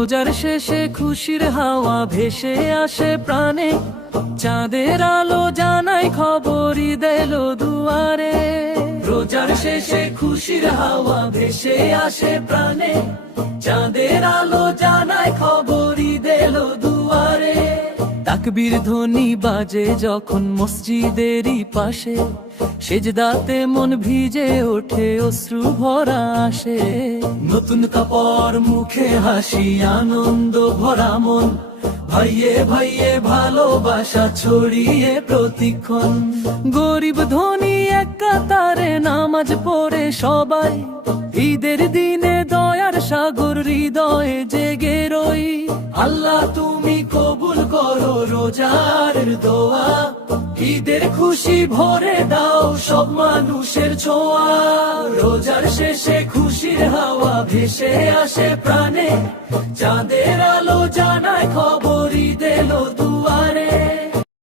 রোজার শেষে খুশির হাওয়া ভেসে আসে প্রাণে, চাঁদের আলো জানাই খবর ঈদ এলো দুয়ারে। রোজার শেষে খুশির হাওয়া ভেসে আসে প্রাণে, চাঁদের আলো জানাই খবর ঈদ এলো দুয়ারে। তাকবীর ধ্বনি বাজে যখন মসজিদেরই পাশে, সেজদাতে মন ভিজে ওঠে অশ্রু ভরা আসে। নতুন কাপড় মুখে হাসি আনন্দ ভরা মন, ভাইয়ে ভাইয়ে ভালোবাসা ছড়িয়ে প্রতিক্ষণ। গরিব ধনী এক কাতারে নামাজ পড়ে সবাই, ঈদের দিনে দয়ার সাগর হৃদয়ে জেগে রই। আল্লাহ তুমি কবুল করো রোজার দোয়া, ঈদের খুশি ভরে দাও সব মানুষের ছোঁয়া। রোজার শেষে খুশির হাওয়া ভেসে আসে প্রাণে, চাঁদের আলো জানায় খবর